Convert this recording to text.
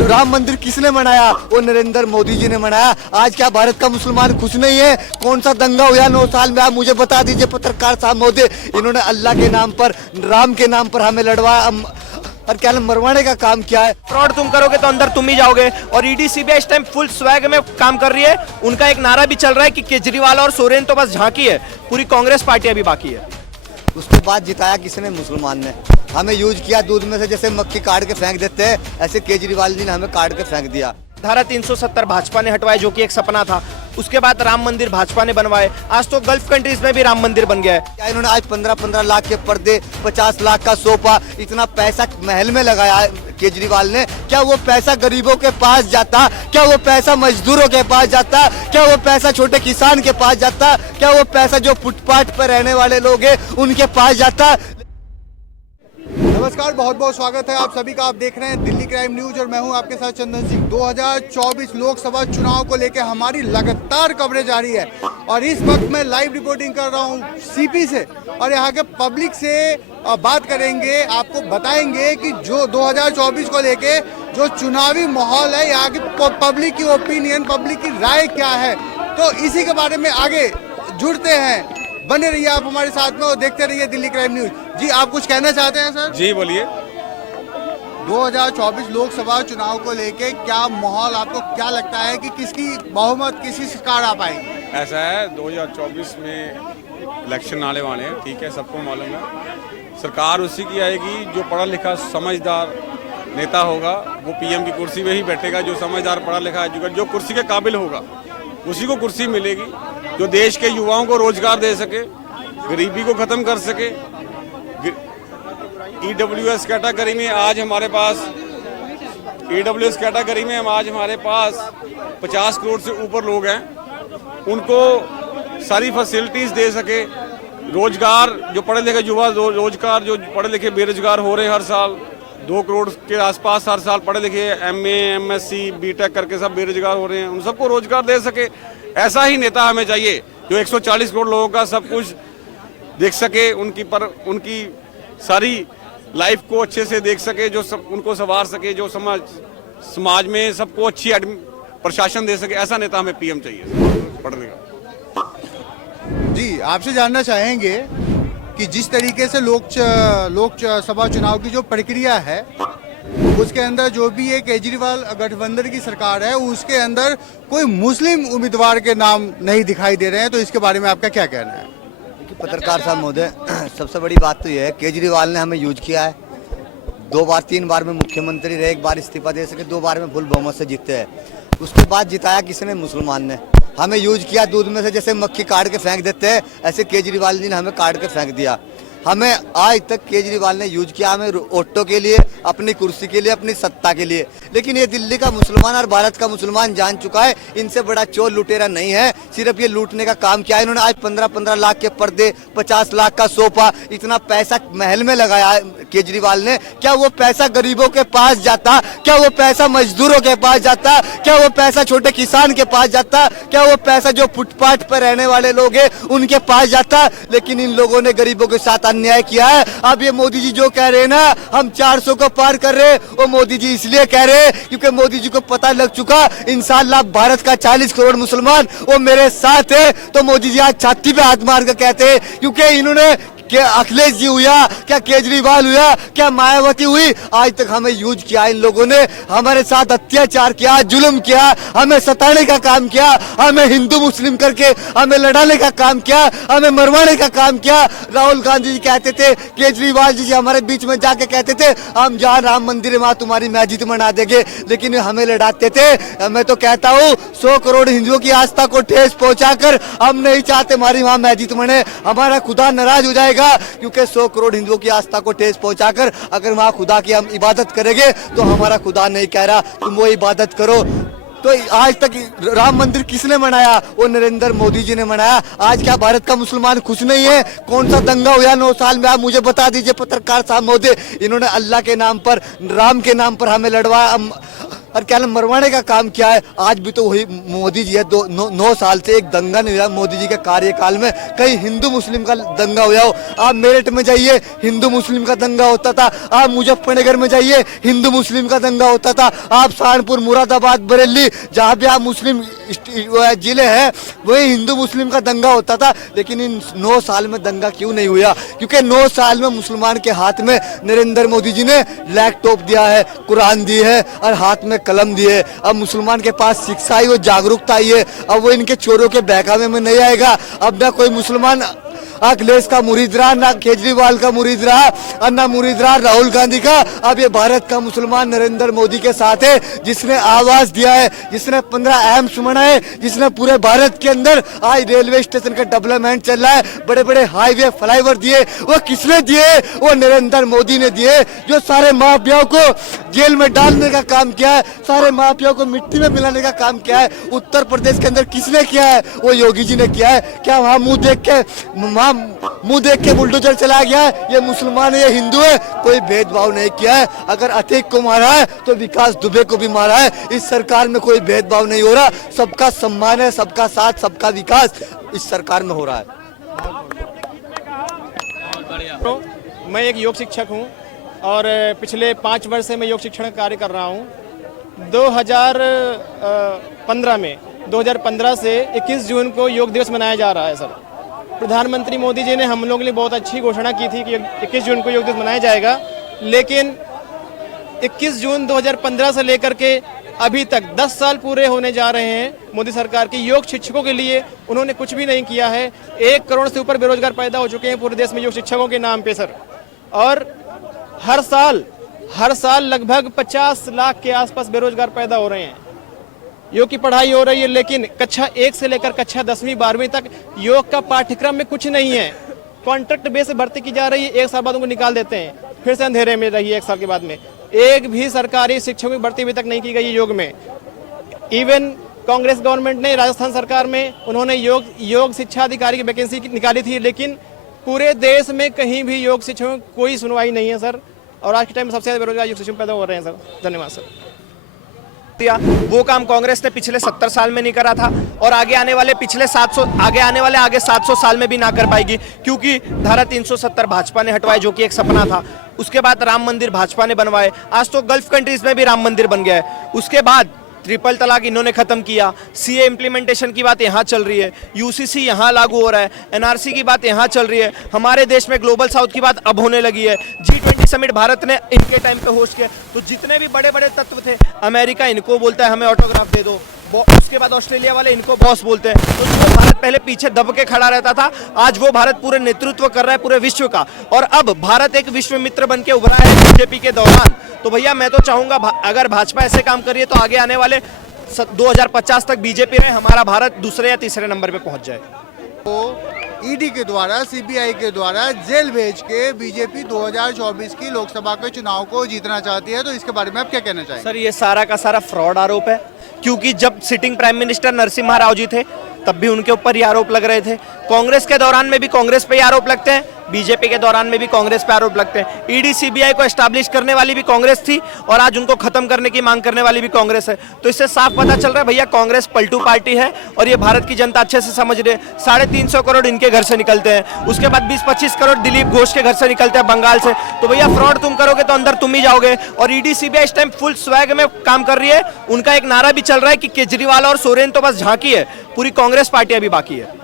राम मंदिर किसने बनाया? वो नरेंद्र मोदी जी ने बनाया। आज क्या भारत का मुसलमान खुश नहीं है? कौन सा दंगा हुआ 9 साल में? आप मुझे बता दीजिए पत्रकार साहब महोदय। इन्होंने अल्लाह के नाम पर, राम के नाम पर हमें लड़वा और क्या मरवाने का काम किया है। फ्रॉड तुम करोगे तो अंदर तुम ही जाओगे। और ईडी सीबीआई इस टाइम फुल स्वैग में काम कर रही है। उनका एक नारा भी चल रहा है कि केजरीवाल और सोरेन तो बस झांकी है, पूरी कांग्रेस पार्टी अभी बाकी है। उसके बाद जिताया किसने? मुसलमान ने। हमें यूज किया दूध में से जैसे मक्खी काट के फेंक देते हैं, ऐसे केजरीवाल जी ने हमें काट के फेंक दिया। धारा 370 भाजपा ने हटवाए, जो कि एक सपना था। उसके बाद राम मंदिर भाजपा ने बनवाए। आज तो गल्फ कंट्रीज में भी राम मंदिर बन गया है। क्या इन्होंने आज 15-15 लाख के पर्दे, 50 लाख का सोफा, इतना पैसा महल में लगाया केजरीवाल ने? क्या वो पैसा गरीबों के पास जाता? क्या वो पैसा मजदूरों के पास जाता? क्या वो पैसा छोटे किसान के पास जाता? क्या वो पैसा जो फुटपाथ पर रहने वाले लोग हैं उनके पास जाता? नमस्कार, बहुत बहुत स्वागत है आप सभी का। आप देख रहे हैं दिल्ली क्राइम न्यूज और मैं हूं आपके साथ चंदन सिंह। 2024 लोकसभा चुनाव को लेकर हमारी लगातार कवरेज जारी है और इस वक्त मैं लाइव रिपोर्टिंग कर रहा हूं सीपी से और यहां के पब्लिक से बात करेंगे। आपको बताएंगे कि जो 2024 को लेके जो चुनावी माहौल है, यहाँ की पब्लिक की ओपिनियन, पब्लिक की राय क्या है, तो इसी के बारे में आगे जुड़ते हैं। बने रहिए आप हमारे साथ में और देखते रहिए दिल्ली क्राइम न्यूज। जी, आप कुछ कहना चाहते हैं सर? जी बोलिए। 2024 लोकसभा चुनाव को लेके क्या माहौल, आपको क्या लगता है कि किसकी बहुमत, किसी सरकार आ पाएगी? ऐसा है, 2024 में इलेक्शन आने वाले हैं, ठीक है, सबको मालूम है। सरकार उसी की आएगी जो पढ़ा लिखा समझदार नेता होगा, वो पीएम की कुर्सी में ही बैठेगा। जो समझदार पढ़ा लिखा एजुकेट, जो कुर्सी के काबिल होगा उसी को कुर्सी मिलेगी। जो देश के युवाओं को रोजगार दे सके, गरीबी को खत्म कर सके। ईडब्ल्यूएस कैटेगरी में आज हमारे पास 50 करोड़ से ऊपर लोग हैं, उनको सारी फैसिलिटीज दे सके। रोजगार, जो पढ़े लिखे युवा रोजगार, जो पढ़े लिखे बेरोजगार हो रहे हैं हर साल 2 करोड़ के आसपास हर साल पढ़े लिखे एमए, एमएससी, बीटेक करके सब बेरोजगार हो रहे हैं, उन सबको रोजगार दे सके। ऐसा ही नेता हमें चाहिए जो 140 करोड़ लोगों का सब कुछ देख सके, उनकी सारी लाइफ को अच्छे से देख सके, जो उनको संवार सके, जो समाज में सबको अच्छी प्रशासन दे सके। ऐसा नेता हमें पीएम चाहिए पढ़ने का। जी, आपसे जानना चाहेंगे कि जिस तरीके से लोकसभा चुनाव की जो प्रक्रिया है, उसके अंदर जो भी ये केजरीवाल गठबंधन की सरकार है, उसके अंदर कोई मुस्लिम उम्मीदवार के नाम नहीं दिखाई दे रहे हैं, तो इसके बारे में आपका क्या कहना है? पत्रकार साहब महोदय, सबसे बड़ी बात तो यह है केजरीवाल ने हमें यूज किया है। 2 बार 3 बार में मुख्यमंत्री रहे, 1 बार इस्तीफा दे सके, 2 बार में फुल बहुमत से जीते हैं। उसके बाद जिताया किसने? मुसलमान ने। हमें यूज किया दूध में से जैसे मक्खी काट के फेंक देते हैं, ऐसे केजरीवाल जी ने हमें काट के फेंक दिया। हमें आज तक केजरीवाल ने यूज किया हमें वोटों के लिए, अपनी कुर्सी के लिए, अपनी सत्ता के लिए। लेकिन ये दिल्ली का मुसलमान और भारत का मुसलमान जान चुका है, इनसे बड़ा चोर लुटेरा नहीं है। सिर्फ ये लूटने का काम किया है इन्होंने। आज 15-15 लाख के पर्दे, 50 लाख का सोफा, इतना पैसा महल में लगाया केजरीवाल ने। क्या वो पैसा गरीबों के पास जाता? क्या वो पैसा मजदूरों के पास जाता? क्या वो पैसा छोटे किसान के पास जाता? क्या वो पैसा जो फुटपाथ पर रहने वाले लोग हैं उनके पास जाता? लेकिन इन लोगों ने गरीबों के साथ अन्याय किया है। अब ये मोदी जी जो कह रहे हैं ना, हम 400 को पार कर रहे हैं, वो मोदी जी इसलिए कह रहे हैं क्योंकि मोदी जी को पता लग चुका इंशाअल्लाह भारत का 40 करोड़ मुसलमान वो मेरे साथ है। तो मोदी जी आज छाती पे हाथ मार कर कहते हैं, क्योंकि इन्होंने क्या अखिलेश जी हुआ, क्या केजरीवाल हुआ, क्या मायावती हुई, आज तक हमें यूज किया। इन लोगों ने हमारे साथ अत्याचार किया, जुल्म किया, हमें सताने का काम किया, हमें हिंदू मुस्लिम करके हमें लड़ाने का काम किया, हमें मरवाने का काम किया। राहुल गांधी जी कहते थे, केजरीवाल जी हमारे बीच में जाके कहते थे हम जहाँ राम मंदिर है वहाँ तुम्हारी मस्जिद बना देंगे, लेकिन हमें लड़ाते थे। मैं तो कहता हूँ 100 करोड़ हिंदुओं की आस्था को ठेस पहुंचाकर हम नहीं चाहते हमारी वहाँ मस्जिद बने, हमारा खुदा नाराज हो जाएगा। क्योंकि 100 करोड़ हिंदुओं की आस्था को ठेस पहुंचाकर अगर वहां खुदा की हम इबादत करेंगे तो हमारा खुदा नहीं कह रहा तुम वो इबादत करो। तो आज तक राम मंदिर किसने बनाया? वो नरेंद्र मोदी जी ने बनाया। आज क्या भारत का मुसलमान खुश नहीं है? कौन सा दंगा हुआ 9 साल में? आप मुझे बता दीजिए पत्रकार साहब महोदय। इन्होंने अल्लाह के नाम पर, राम के नाम पर हमें लड़वा और क्या नाम मरवाने का काम किया है। आज भी तो वही मोदी जी है। 9 साल से एक दंगा नहीं हुआ मोदी जी के कार्यकाल में। कहीं हिंदू मुस्लिम का दंगा हुआ हो? आप मेरठ में जाइए, हिंदू मुस्लिम का दंगा होता था। आप मुजफ्फरनगर में जाइए, हिंदू मुस्लिम का दंगा होता था। आप सहारनपुर, मुरादाबाद, बरेली, जहाँ भी आप मुस्लिम जिले हैं वही हिंदू मुस्लिम का दंगा होता था। लेकिन इन 9 साल में दंगा क्यों नहीं हुआ? क्योंकि 9 साल में मुसलमान के हाथ में नरेंद्र मोदी जी ने लैपटॉप दिया है, कुरान दी है और हाथ में कलम दी है। अब मुसलमान के पास शिक्षा आई, वो जागरूकता आई है। अब वो इनके चोरों के बहकावे में नहीं आएगा। अब ना कोई मुसलमान अखिलेश का मुरीद रहा, ना केजरीवाल का मुरीद रहा और ना मुरीद रहा राहुल गांधी का। अब ये भारत का मुसलमान नरेंद्र मोदी के साथ है, जिसने आवाज दिया है, जिसने 15 एम्स बनाए, जिसने पूरे भारत के अंदर आज रेलवे स्टेशन का डेवलपमेंट चल रहा है, बड़े बड़े हाईवे फ्लाईओवर दिए। वो किसने दिए? वो नरेंद्र मोदी ने दिए। जो सारे माफियाओं को जेल में डालने का काम किया है, सारे माफियाओं को मिट्टी में मिलाने का काम किया है, उत्तर प्रदेश के अंदर किसने किया है? वो योगी जी ने किया है। क्या वहाँ मुंह देख के बुलडोजर चला गया है? ये मुसलमान है, ये हिंदू है, कोई भेदभाव नहीं किया है। अगर अतीक को मारा है तो विकास दुबे को भी मारा है। इस सरकार में कोई भेदभाव नहीं हो रहा। सबका सम्मान है, सबका साथ, सबका विकास इस सरकार में हो रहा है। मैं एक योग शिक्षक हूं और पिछले 5 वर्ष से मैं योग शिक्षण का कार्य कर रहा हूं। 2015 से 21 जून को योग दिवस मनाया जा रहा है सर। प्रधानमंत्री मोदी जी ने हम लोगों के लिए बहुत अच्छी घोषणा की थी कि 21 जून को योग दिवस मनाया जाएगा, लेकिन 21 जून 2015 से लेकर के अभी तक 10 साल पूरे होने जा रहे हैं मोदी सरकार की। योग शिक्षकों के लिए उन्होंने कुछ भी नहीं किया है। 1 करोड़ से ऊपर बेरोजगार पैदा हो चुके हैं पूरे देश में योग शिक्षकों के नाम पे सर। और हर साल लगभग 50 लाख के आसपास बेरोजगार पैदा हो रहे हैं। योग की पढ़ाई हो रही है, लेकिन कक्षा 1 से लेकर कक्षा 10वीं 12वीं तक योग का पाठ्यक्रम में कुछ नहीं है। कॉन्ट्रैक्ट बेस से भर्ती की जा रही है, 1 साल बाद उनको निकाल देते हैं, फिर से अंधेरे में रही है 1 साल के बाद में। एक भी सरकारी शिक्षकों की भर्ती अभी तक नहीं की गई योग में। इवन कांग्रेस गवर्नमेंट ने राजस्थान सरकार में उन्होंने योग शिक्षा अधिकारी की वैकेंसी निकाली थी, लेकिन पूरे देश में कहीं भी योग शिक्षकों की कोई सुनवाई नहीं है सर। और आज के टाइम में सबसे ज्यादा बेरोजगार योग शिक्षक पैदा हो रहे हैं सर। धन्यवाद सर। वो काम कांग्रेस ने पिछले 70 साल में नहीं करा था और आगे आने वाले 700 साल में भी ना कर पाएगी, क्योंकि धारा 370 भाजपा ने हटवाए, जो कि एक सपना था। उसके बाद राम मंदिर भाजपा ने बनवाए, आज तो गल्फ कंट्रीज में भी राम मंदिर बन गया है। उसके बाद ट्रिपल तलाक इन्होंने खत्म किया, सीए इम्प्लीमेंटेशन की बात यहाँ चल रही है, यूसीसी यहाँ लागू हो रहा है, एनआरसी की बात यहाँ चल रही है। हमारे देश में ग्लोबल साउथ की बात अब होने लगी है। G20 समिट भारत ने इनके टाइम पे होस्ट किया। तो जितने भी बड़े बड़े तत्व थे, अमेरिका इनको बोलता है हमें ऑटोग्राफ दे दो, उसके बाद ऑस्ट्रेलिया वाले इनको बॉस बोलते हैं। तो जो भारत पहले पीछे दब के खड़ा रहता था, आज वो भारत पूरे नेतृत्व कर रहा है पूरे विश्व का। और अब भारत एक विश्व मित्र बन के उभरा है बीजेपी के दौरान। तो भैया मैं तो चाहूंगा, अगर भाजपा ऐसे काम कर रही है तो आगे आने वाले 2050 तक बीजेपी रहे, हमारा भारत दूसरे या तीसरे नंबर पे पहुंच जाए। तो ईडी के द्वारा, सीबीआई के द्वारा जेल भेज के बीजेपी 2024 की लोकसभा के चुनाव को जीतना चाहती है, तो इसके बारे में आप क्या कहना चाहेंगे? सर ये सारा का सारा फ्रॉड आरोप है, क्योंकि जब sitting prime minister Narasimha Rao ji थे तब भी उनके ऊपर ये आरोप लग रहे थे। कांग्रेस के दौरान में भी कांग्रेस पे आरोप लगते हैं, बीजेपी के दौरान में भी कांग्रेस पे आरोप लगते हैं। ईडी सीबीआई को एस्टैब्लिश करने वाली भी कांग्रेस थी और आज उनको खत्म करने की मांग करने वाली भी कांग्रेस है। तो इससे साफ पता चल रहा है भैया कांग्रेस पलटू पार्टी है और ये भारत की जनता अच्छे से समझ रही है। 350 करोड़ इनके घर से निकलते हैं, उसके बाद 20-25 करोड़ दिलीप घोष के घर से निकलते हैं बंगाल से। तो भैया फ्रॉड तुम करोगे तो अंदर तुम ही जाओगे। और ईडी सीबीआई इस टाइम फुल स्वैग में काम कर रही है। उनका एक नारा भी चल रहा है कि केजरीवाल और सोरेन तो बस झांकी है, पूरी कांग्रेस पार्टी अभी बाकी है।